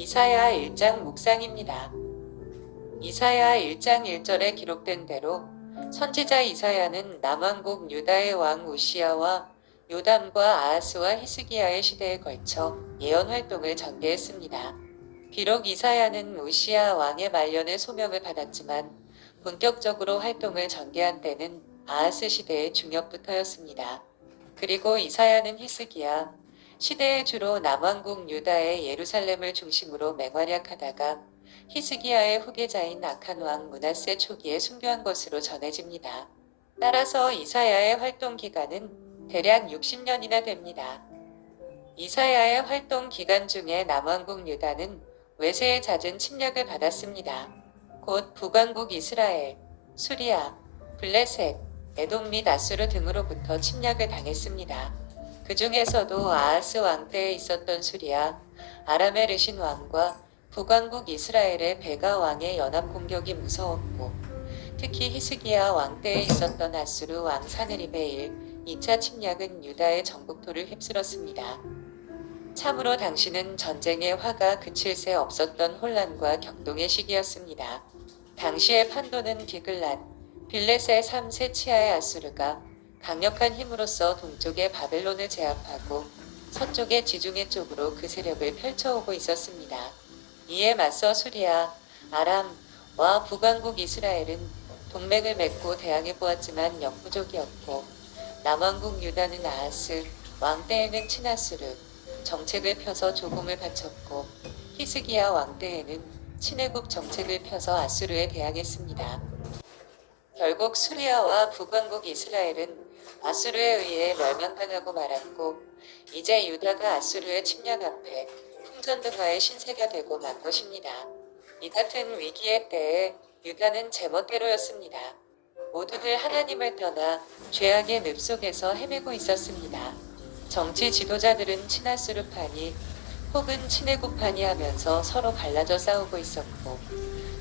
이사야 1장 묵상입니다. 이사야 1장 1절에 기록된 대로 선지자 이사야는 남왕국 유다의 왕 우시야와 요담과 아하스와 히스기야의 시대에 걸쳐 예언 활동을 전개했습니다. 비록 이사야는 우시야 왕의 말년에 소명을 받았지만 본격적으로 활동을 전개한 때는 아하스 시대의 중엽부터였습니다. 그리고 이사야는 히스기야 시대에 주로 남왕국 유다의 예루살렘을 중심으로 맹활약하다가 히스기야의 후계자인 악한 왕 므낫세 초기에 순교한 것으로 전해집니다. 따라서 이사야의 활동 기간은 대략 60년이나 됩니다. 이사야의 활동 기간 중에 남왕국 유다는 외세의 잦은 침략을 받았습니다. 곧 북왕국 이스라엘, 수리아, 블레셋, 에돔 및 아수르 등으로부터 침략을 당했습니다. 그 중에서도 아하스 왕 때에 있었던 수리아, 아람의 르신 왕과 북왕국 이스라엘의 베가 왕의 연합 공격이 무서웠고, 특히 히스기야 왕 때에 있었던 아수르 왕 사느립의 2차 침략은 유다의 전국토를 휩쓸었습니다. 참으로 당시는 전쟁의 화가 그칠 새 없었던 혼란과 격동의 시기였습니다. 당시의 판도는 디글랏, 빌렛의 3세 치하의 아수르가 강력한 힘으로써 동쪽의 바벨론을 제압하고 서쪽의 지중해 쪽으로 그 세력을 펼쳐오고 있었습니다. 이에 맞서 수리아, 아람과 북왕국 이스라엘은 동맹을 맺고 대항해 보았지만 역부족이었고, 남왕국 유다는 아하스 왕 때에는 친아수르 정책을 펴서 조공을 바쳤고, 히스기야 왕 때에는 친애국 정책을 펴서 아수르에 대항했습니다. 결국 수리아와 북왕국 이스라엘은 아수르에 의해 멸망당하고 말았고, 이제 유다가 아수르의 침략 앞에 풍전등화의 신세가 되고 만 것입니다. 이 같은 위기의 때에 유다는 제멋대로였습니다. 모두들 하나님을 떠나 죄악의 늪 속에서 헤매고 있었습니다. 정치 지도자들은 친아수르파니 혹은 친애국파니 하면서 서로 갈라져 싸우고 있었고,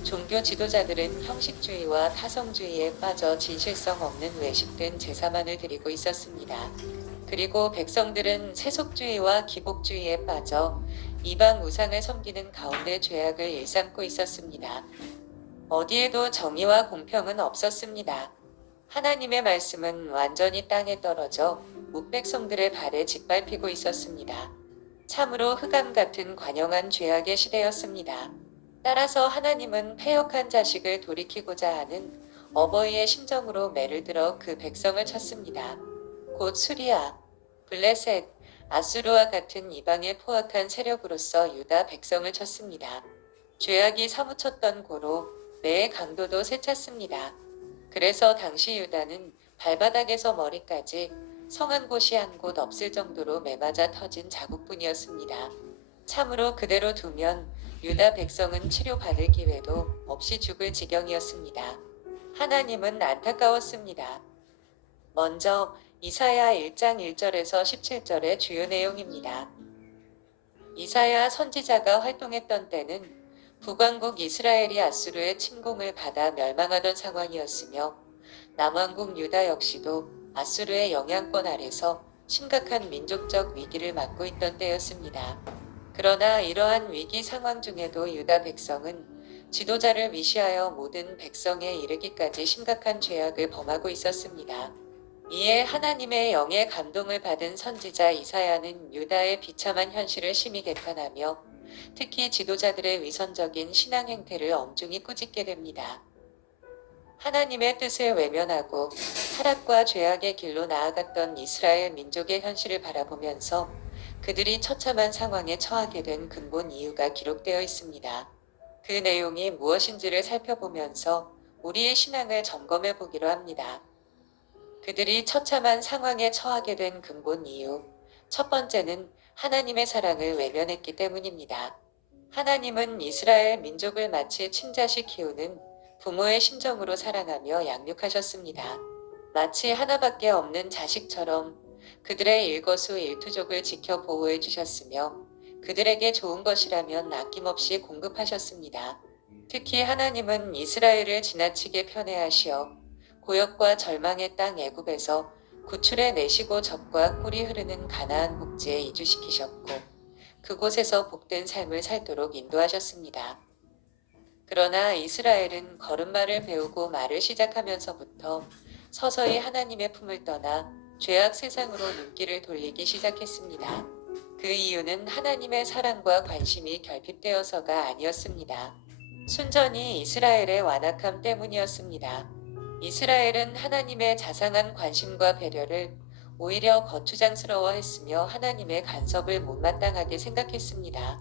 종교 지도자들은 형식주의와 타성주의에 빠져 진실성 없는 외식된 제사만을 드리고 있었습니다. 그리고 백성들은 세속주의와 기복주의에 빠져 이방 우상을 섬기는 가운데 죄악을 일삼고 있었습니다. 어디에도 정의와 공평은 없었습니다. 하나님의 말씀은 완전히 땅에 떨어져 묵백성들의 발에 짓밟히고 있었습니다. 참으로 흑암 같은 관영한 죄악의 시대였습니다. 따라서 하나님은 패역한 자식을 돌이키고자 하는 어버이의 심정으로 매를 들어 그 백성을 쳤습니다. 곧 수리아, 블레셋, 아수르와 같은 이방의 포악한 세력으로서 유다 백성을 쳤습니다. 죄악이 사무쳤던 고로 매의 강도도 세찼습니다. 그래서 당시 유다는 발바닥에서 머리까지 성한 곳이 한 곳 없을 정도로 매맞아 터진 자국뿐이었습니다. 참으로 그대로 두면 유다 백성은 치료받을 기회도 없이 죽을 지경이었습니다. 하나님은 안타까웠습니다. 먼저 이사야 1장 1절에서 17절의 주요 내용입니다. 이사야 선지자가 활동했던 때는 북왕국 이스라엘이 아수르의 침공을 받아 멸망하던 상황이었으며, 남왕국 유다 역시도 아수르의 영향권 아래서 심각한 민족적 위기를 맞고 있던 때였습니다. 그러나 이러한 위기 상황 중에도 유다 백성은 지도자를 위시하여 모든 백성에 이르기까지 심각한 죄악을 범하고 있었습니다. 이에 하나님의 영의 감동을 받은 선지자 이사야는 유다의 비참한 현실을 심히 개탄하며 특히 지도자들의 위선적인 신앙 행태를 엄중히 꾸짖게 됩니다. 하나님의 뜻을 외면하고 타락과 죄악의 길로 나아갔던 이스라엘 민족의 현실을 바라보면서 그들이 처참한 상황에 처하게 된 근본 이유가 기록되어 있습니다. 그 내용이 무엇인지를 살펴보면서 우리의 신앙을 점검해 보기로 합니다. 그들이 처참한 상황에 처하게 된 근본 이유. 첫 번째는 하나님의 사랑을 외면했기 때문입니다. 하나님은 이스라엘 민족을 마치 친자식 키우는 부모의 심정으로 사랑하며 양육하셨습니다. 마치 하나밖에 없는 자식처럼 그들의 일거수일투족을 지켜 보호해 주셨으며, 그들에게 좋은 것이라면 아낌없이 공급하셨습니다. 특히 하나님은 이스라엘을 지나치게 편애하시어 고역과 절망의 땅 애굽에서 구출해 내시고 젖과 꿀이 흐르는 가나안 복지에 이주시키셨고, 그곳에서 복된 삶을 살도록 인도하셨습니다. 그러나 이스라엘은 걸음마를 배우고 말을 시작하면서부터 서서히 하나님의 품을 떠나 죄악 세상으로 눈길을 돌리기 시작했습니다. 그 이유는 하나님의 사랑과 관심이 결핍되어서가 아니었습니다. 순전히 이스라엘의 완악함 때문이었습니다. 이스라엘은 하나님의 자상한 관심과 배려를 오히려 거추장스러워했으며 하나님의 간섭을 못마땅하게 생각했습니다.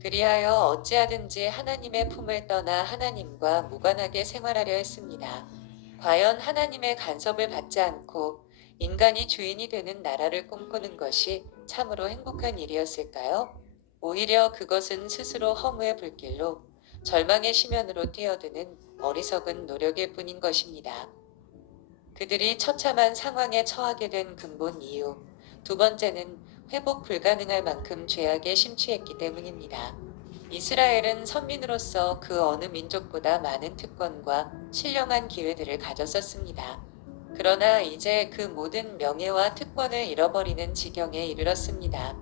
그리하여 어찌하든지 하나님의 품을 떠나 하나님과 무관하게 생활하려 했습니다. 과연 하나님의 간섭을 받지 않고 인간이 주인이 되는 나라를 꿈꾸는 것이 참으로 행복한 일이었을까요? 오히려 그것은 스스로 허무의 불길로 절망의 심연으로 뛰어드는 어리석은 노력일 뿐인 것입니다. 그들이 처참한 상황에 처하게 된 근본 이유. 두 번째는 회복 불가능할 만큼 죄악에 심취했기 때문입니다. 이스라엘은 선민으로서 그 어느 민족보다 많은 특권과 신령한 기회들을 가졌었습니다. 그러나 이제 그 모든 명예와 특권을 잃어버리는 지경에 이르렀습니다.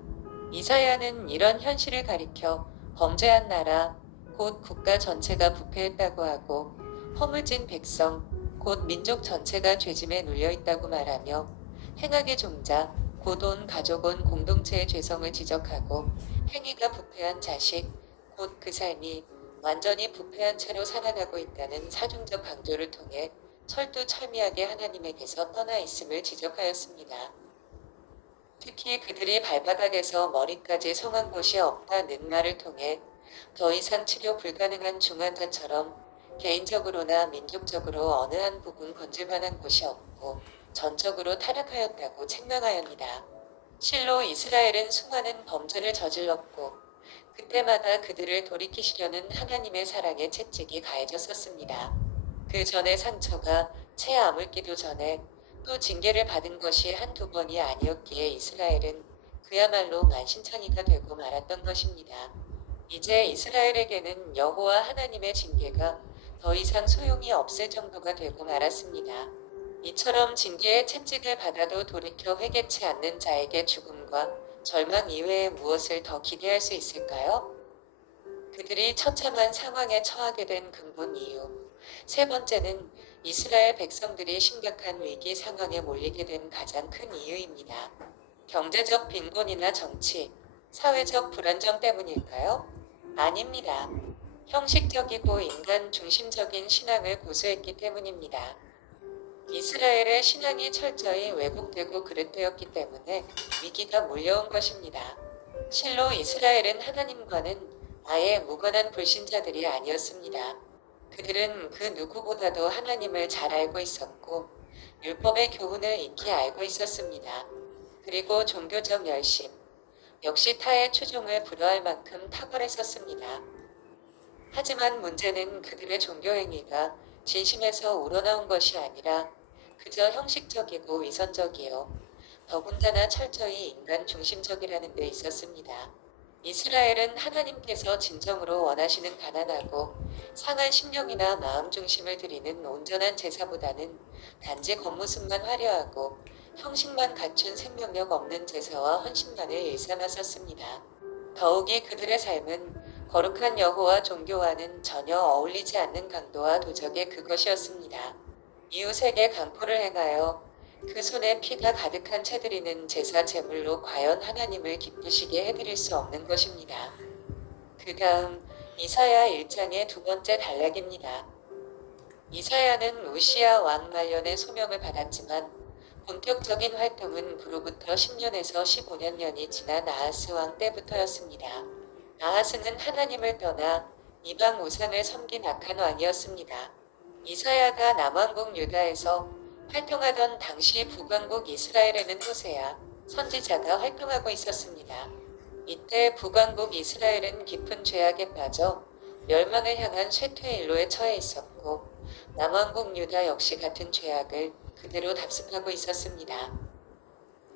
이사야는 이런 현실을 가리켜 범죄한 나라, 곧 국가 전체가 부패했다고 하고 허물진 백성, 곧 민족 전체가 죄짐에 눌려 있다고 말하며 행악의 종자, 곧 온 가족 온 공동체의 죄성을 지적하고 행위가 부패한 자식, 곧 그 삶이 완전히 부패한 채로 살아가고 있다는 사중적 강조를 통해 철두철미하게 하나님에게서 떠나 있음을 지적하였습니다. 특히 그들이 발바닥에서 머리까지 성한 곳이 없다는 말을 통해 더 이상 치료 불가능한 중환자처럼 개인적으로나 민족적으로 어느 한 부분 건질 만한 곳이 없고 전적으로 타락하였다고 책망하였습니다. 실로 이스라엘은 수많은 범죄를 저질렀고 그때마다 그들을 돌이키시려는 하나님의 사랑의 채찍이 가해졌었습니다. 그 전의 상처가 채 아물기도 전에 또 징계를 받은 것이 한두 번이 아니었기에 이스라엘은 그야말로 만신창이가 되고 말았던 것입니다. 이제 이스라엘에게는 여호와 하나님의 징계가 더 이상 소용이 없을 정도가 되고 말았습니다. 이처럼 징계의 채찍을 받아도 돌이켜 회개치 않는 자에게 죽음과 절망 이외에 무엇을 더 기대할 수 있을까요? 그들이 처참한 상황에 처하게 된 근본 이유. 세 번째는 이스라엘 백성들이 심각한 위기 상황에 몰리게 된 가장 큰 이유입니다. 경제적 빈곤이나 정치, 사회적 불안정 때문일까요? 아닙니다. 형식적이고 인간 중심적인 신앙을 고수했기 때문입니다. 이스라엘의 신앙이 철저히 왜곡되고 그릇되었기 때문에 위기가 몰려온 것입니다. 실로 이스라엘은 하나님과는 아예 무관한 불신자들이 아니었습니다. 그들은 그 누구보다도 하나님을 잘 알고 있었고 율법의 교훈을 익히 알고 있었습니다. 그리고 종교적 열심, 역시 타의 추종을 불허할 만큼 탁월했었습니다. 하지만 문제는 그들의 종교 행위가 진심에서 우러나온 것이 아니라 그저 형식적이고 위선적이요. 더군다나 철저히 인간 중심적이라는 데 있었습니다. 이스라엘은 하나님께서 진정으로 원하시는 가난하고 상한 심령이나 마음 중심을 드리는 온전한 제사보다는 단지 겉모습만 화려하고 형식만 갖춘 생명력 없는 제사와 헌신만을 일삼았었습니다. 더욱이 그들의 삶은 거룩한 여호와 종교와는 전혀 어울리지 않는 강도와 도적의 그것이었습니다. 이웃에게 강포를 행하여 그 손에 피가 가득한 채 드리는 제사 제물로 과연 하나님을 기쁘시게 해드릴 수 없는 것입니다. 그 다음 이사야 1장의 두 번째 단락입니다. 이사야는 우시야 왕 말년에 소명을 받았지만 본격적인 활동은 그로부터 10년에서 15년이 지난 아하스 왕 때부터였습니다. 아하스는 하나님을 떠나 이방 우상을 섬긴 악한 왕이었습니다. 이사야가 남왕국 유다에서 활동하던 당시 북왕국 이스라엘에는 호세야 선지자가 활동하고 있었습니다. 이때 북왕국 이스라엘은 깊은 죄악에 빠져 멸망을 향한 쇠퇴의 일로에 처해 있었고 남왕국 유다 역시 같은 죄악을 그대로 답습하고 있었습니다.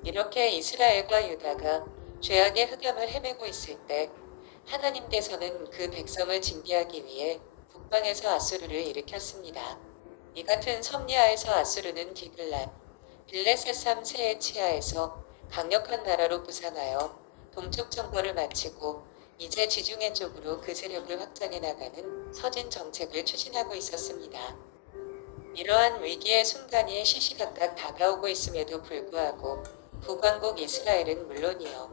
이렇게 이스라엘과 유다가 죄악의 흑암을 헤매고 있을 때 하나님께서는 그 백성을 징계하기 위해 북방에서 아수르를 일으켰습니다. 이 같은 섭리하에서 아수르는 디글랏, 빌레셋 3세의 치하에서 강력한 나라로 부상하여 동쪽 정벌을 마치고 이제 지중해 쪽으로 그 세력을 확장해 나가는 서진 정책을 추진하고 있었습니다. 이러한 위기의 순간이 시시각각 다가오고 있음에도 불구하고 북왕국 이스라엘은 물론이요,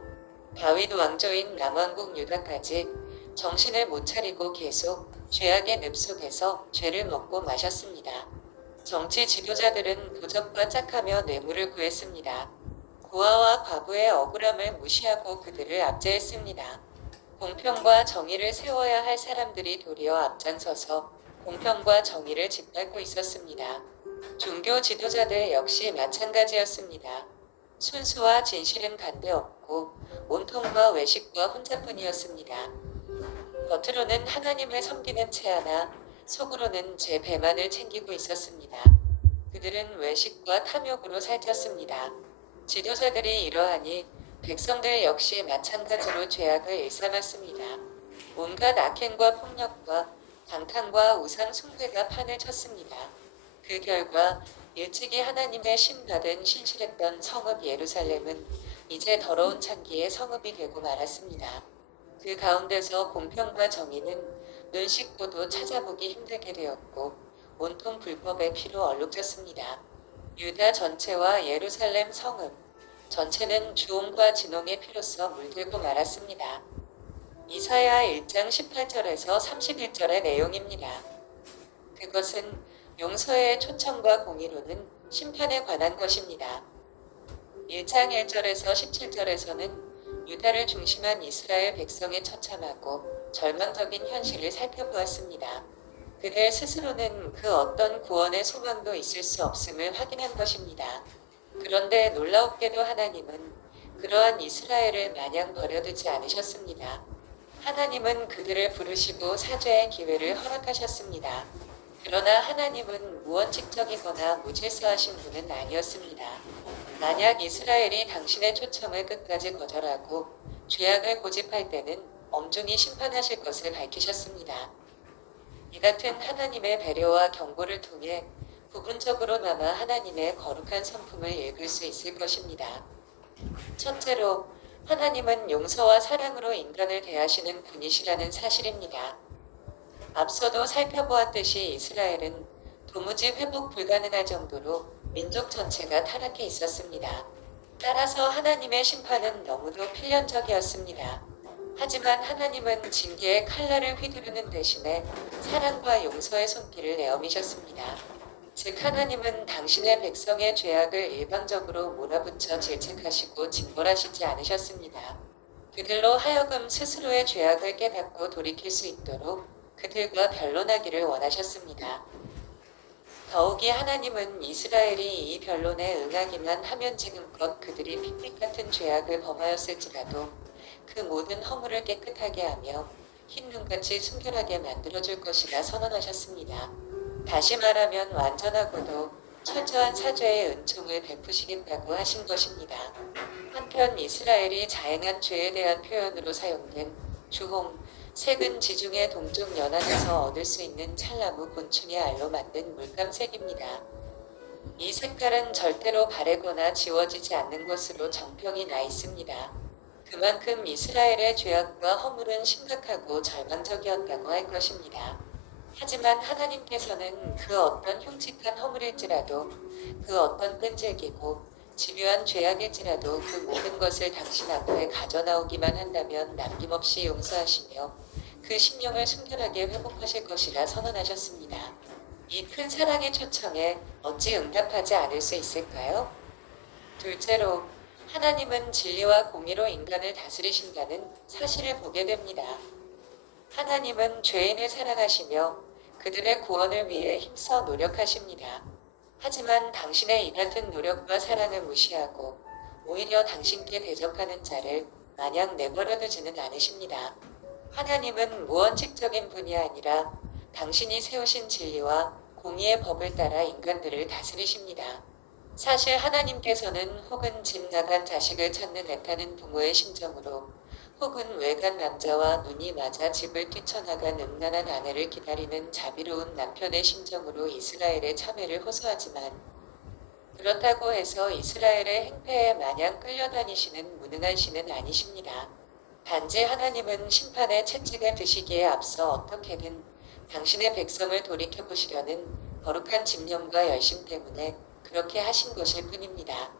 다윗 왕조인 남왕국 유다까지 정신을 못 차리고 계속 죄악의 늪 속에서 죄를 먹고 마셨습니다. 정치 지도자들은 부적과 짝하며 뇌물을 구했습니다. 고아와 과부의 억울함을 무시하고 그들을 압제했습니다. 공평과 정의를 세워야 할 사람들이 도리어 앞장서서 공평과 정의를 짓밟고 있었습니다. 종교 지도자들 역시 마찬가지였습니다. 순수와 진실은 간데없고 온통과 외식과 혼자뿐이었습니다. 겉으로는 하나님을 섬기는 채하나 속으로는 제 배만을 챙기고 있었습니다. 그들은 외식과 탐욕으로 살쪘습니다. 지도자들이 이러하니 백성들 역시 마찬가지로 죄악을 일삼았습니다. 온갖 악행과 폭력과 방탕과 우상 숭배가 판을 쳤습니다. 그 결과 일찍이 하나님의 신받은 신실했던 성읍 예루살렘은 이제 더러운 창기의 성읍이 되고 말았습니다. 그 가운데서 공평과 정의는 눈 씻고도 찾아보기 힘들게 되었고 온통 불법의 피로 얼룩졌습니다. 유다 전체와 예루살렘 성읍 전체는 주홍과 진홍의 피로써 물들고 말았습니다. 이사야 1장 18절에서 31절의 내용입니다. 그것은 용서의 초청과 공의로는 심판에 관한 것입니다. 1장 1절에서 17절에서는 유다를 중심한 이스라엘 백성의 처참하고 절망적인 현실을 살펴보았습니다. 그들 스스로는 그 어떤 구원의 소망도 있을 수 없음을 확인한 것입니다. 그런데 놀라웠게도 하나님은 그러한 이스라엘을 마냥 버려두지 않으셨습니다. 하나님은 그들을 부르시고 사죄의 기회를 허락하셨습니다. 그러나 하나님은 무원칙적이거나 무질서하신 분은 아니었습니다. 만약 이스라엘이 당신의 초청을 끝까지 거절하고 죄악을 고집할 때는 엄중히 심판하실 것을 밝히셨습니다. 이 같은 하나님의 배려와 경고를 통해 부분적으로나마 하나님의 거룩한 성품을 읽을 수 있을 것입니다. 첫째로, 하나님은 용서와 사랑으로 인간을 대하시는 분이시라는 사실입니다. 앞서도 살펴보았듯이 이스라엘은 도무지 회복 불가능할 정도로 민족 전체가 타락해 있었습니다. 따라서 하나님의 심판은 너무도 필연적이었습니다. 하지만 하나님은 징계의 칼날을 휘두르는 대신에 사랑과 용서의 손길을 내어미셨습니다. 즉 하나님은 당신의 백성의 죄악을 일방적으로 몰아붙여 질책하시고 징벌하시지 않으셨습니다. 그들로 하여금 스스로의 죄악을 깨닫고 돌이킬 수 있도록 그들과 변론하기를 원하셨습니다. 더욱이 하나님은 이스라엘이 이 변론에 응하기만 하면 지금껏 그들이 핏빛 같은 죄악을 범하였을지라도 그 모든 허물을 깨끗하게 하며 흰 눈같이 순결하게 만들어줄 것이라 선언하셨습니다. 다시 말하면 완전하고도 철저한 사죄의 은총을 베푸시겠다고 하신 것입니다. 한편 이스라엘이 자행한 죄에 대한 표현으로 사용된 주홍, 색은 지중해 동쪽 연안에서 얻을 수 있는 찰나무 곤충의 알로 만든 물감색입니다. 이 색깔은 절대로 바래거나 지워지지 않는 것으로 정평이 나 있습니다. 그만큼 이스라엘의 죄악과 허물은 심각하고 절망적이었다고 할 것입니다. 하지만 하나님께서는 그 어떤 흉측한 허물일지라도 그 어떤 끈질기고 집요한 죄악일지라도 그 모든 것을 당신 앞에 가져나오기만 한다면 남김없이 용서하시며 그 심령을 순결하게 회복하실 것이라 선언하셨습니다. 이 큰 사랑의 초청에 어찌 응답하지 않을 수 있을까요? 둘째로, 하나님은 진리와 공의로 인간을 다스리신다는 사실을 보게 됩니다. 하나님은 죄인을 사랑하시며 그들의 구원을 위해 힘써 노력하십니다. 하지만 당신의 이 같은 노력과 사랑을 무시하고 오히려 당신께 대적하는 자를 마냥 내버려두지는 않으십니다. 하나님은 무원칙적인 분이 아니라 당신이 세우신 진리와 공의의 법을 따라 인간들을 다스리십니다. 사실 하나님께서는 혹은 집 나간 자식을 찾는 애타는 부모의 심정으로 혹은 외간 남자와 눈이 맞아 집을 뛰쳐나간 음란한 아내를 기다리는 자비로운 남편의 심정으로 이스라엘의 참회를 호소하지만 그렇다고 해서 이스라엘의 행패에 마냥 끌려다니시는 무능한 신은 아니십니다. 단지 하나님은 심판의 채찍을 드시기에 앞서 어떻게든 당신의 백성을 돌이켜보시려는 거룩한 집념과 열심 때문에 그렇게 하신 것일 뿐입니다.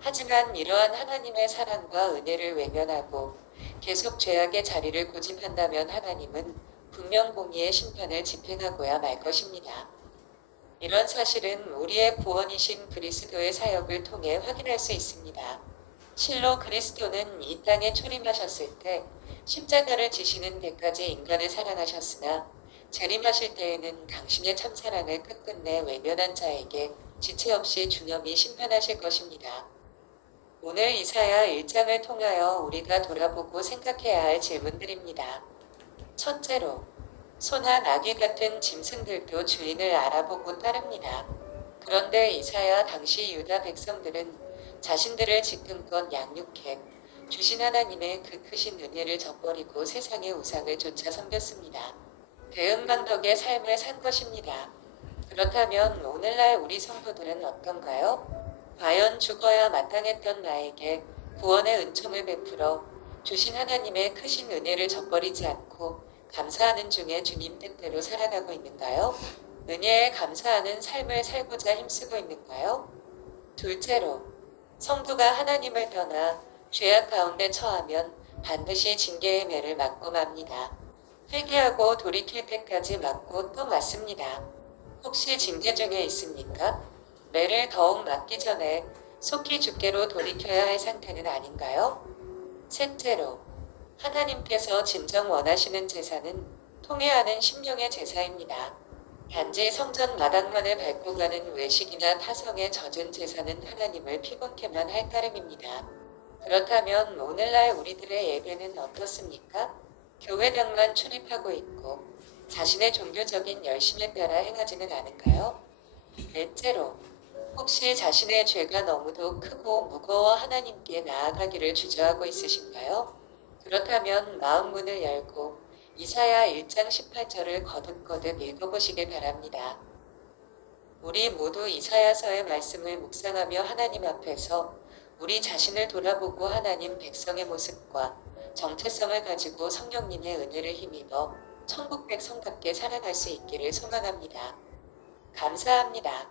하지만 이러한 하나님의 사랑과 은혜를 외면하고 계속 죄악의 자리를 고집한다면 하나님은 분명 공의의 심판을 집행하고야 말 것입니다. 이런 사실은 우리의 구원이신 그리스도의 사역을 통해 확인할 수 있습니다. 실로 그리스도는 이 땅에 초림하셨을 때 십자가를 지시는 데까지 인간을 사랑하셨으나 재림하실 때에는 당신의 참사랑을 끝끝내 외면한 자에게 지체 없이 준엄히 심판하실 것입니다. 오늘 이사야 1장을 통하여 우리가 돌아보고 생각해야 할 질문들입니다. 첫째로, 소나 나귀 같은 짐승들도 주인을 알아보고 따릅니다. 그런데 이사야 당시 유다 백성들은 자신들을 지금껏 양육해 주신 하나님의 그 크신 은혜를 저버리고 세상의 우상을 쫓아 섬겼습니다. 대응방덕의 삶을 산 것입니다. 그렇다면 오늘날 우리 성도들은 어떤가요? 과연 죽어야 마땅했던 나에게 구원의 은총을 베풀어 주신 하나님의 크신 은혜를 저버리지 않고 감사하는 중에 주님 뜻대로 살아가고 있는가요? 은혜에 감사하는 삶을 살고자 힘쓰고 있는가요? 둘째로, 성도가 하나님을 떠나 죄악 가운데 처하면 반드시 징계의 매를 맞고 맙니다. 회개하고 돌이킬 때까지 맞고 또 맞습니다. 혹시 징계 중에 있습니까? 매를 더욱 맞기 전에 속히 주께로 돌이켜야 할 상태는 아닌가요? 셋째로, 하나님께서 진정 원하시는 제사는 통회하는 심령의 제사입니다. 단지 성전 마당만을 밟고 가는 외식이나 타성에 젖은 제사는 하나님을 피곤케만 할 따름입니다. 그렇다면 오늘날 우리들의 예배는 어떻습니까? 교회당만 출입하고 있고 자신의 종교적인 열심에 따라 행하지는 않은가요? 넷째로, 혹시 자신의 죄가 너무도 크고 무거워 하나님께 나아가기를 주저하고 있으신가요? 그렇다면 마음 문을 열고 이사야 1장 18절을 거듭거듭 읽어보시길 바랍니다. 우리 모두 이사야서의 말씀을 묵상하며 하나님 앞에서 우리 자신을 돌아보고 하나님 백성의 모습과 정체성을 가지고 성령님의 은혜를 힘입어 천국 백성답게 살아갈 수 있기를 소망합니다. 감사합니다.